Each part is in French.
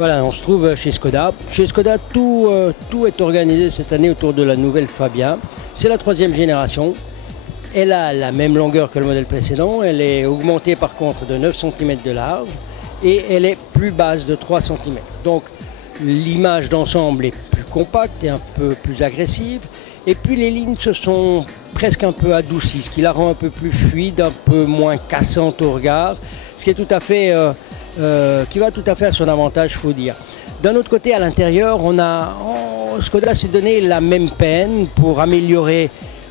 Voilà, on se trouve chez Skoda. Chez Skoda, tout est organisé cette année autour de la nouvelle Fabia. C'est la 3e génération. Elle a la même longueur que le modèle précédent. Elle est augmentée par contre de 9 cm de large et elle est plus basse de 3 cm. Donc l'image d'ensemble est plus compacte et un peu plus agressive. Et puis les lignes se sont presque un peu adoucies, ce qui la rend un peu plus fluide, un peu moins cassante au regard, ce qui est tout à fait, qui va tout à fait à son avantage, il faut dire. D'un autre côté, à l'intérieur, Skoda s'est donné la même peine pour améliorer,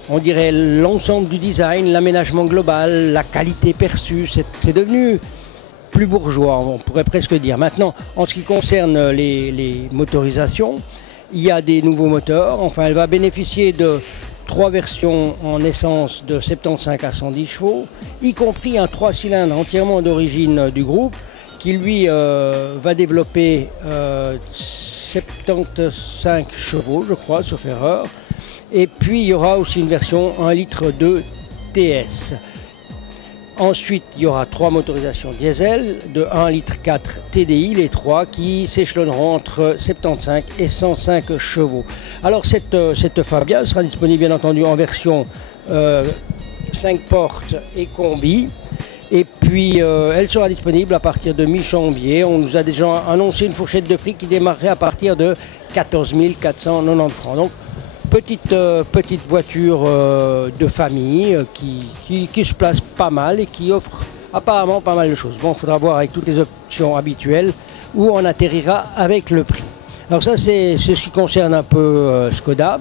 on dirait, l'ensemble du design, l'aménagement global, la qualité perçue. C'est devenu plus bourgeois, on pourrait presque dire. Maintenant, en ce qui concerne les motorisations, il y a des nouveaux moteurs. Enfin, elle va bénéficier de 3 versions en essence de 75 à 110 chevaux, y compris un 3 cylindres entièrement d'origine du groupe, qui lui va développer 75 chevaux, je crois, sauf erreur. Et puis, il y aura aussi une version 1,2 litre TS. Ensuite, il y aura 3 motorisations diesel de 1,4 litre TDI, les 3 qui s'échelonneront entre 75 et 105 chevaux. Alors, cette Fabia sera disponible bien entendu en version 5 portes et combi. Et puis, elle sera disponible à partir de mi-janvier. On nous a déjà annoncé une fourchette de prix qui démarrerait à partir de 14 490 francs. Donc, petite voiture de famille qui se place pas mal et qui offre apparemment pas mal de choses. Bon, il faudra voir avec toutes les options habituelles où on atterrira avec le prix. Alors ça, c'est ce qui concerne un peu Skoda.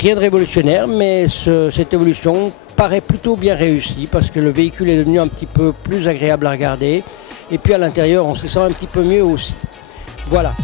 Rien de révolutionnaire, mais cette évolution paraît plutôt bien réussie parce que le véhicule est devenu un petit peu plus agréable à regarder. Et puis à l'intérieur, on se sent un petit peu mieux aussi. Voilà.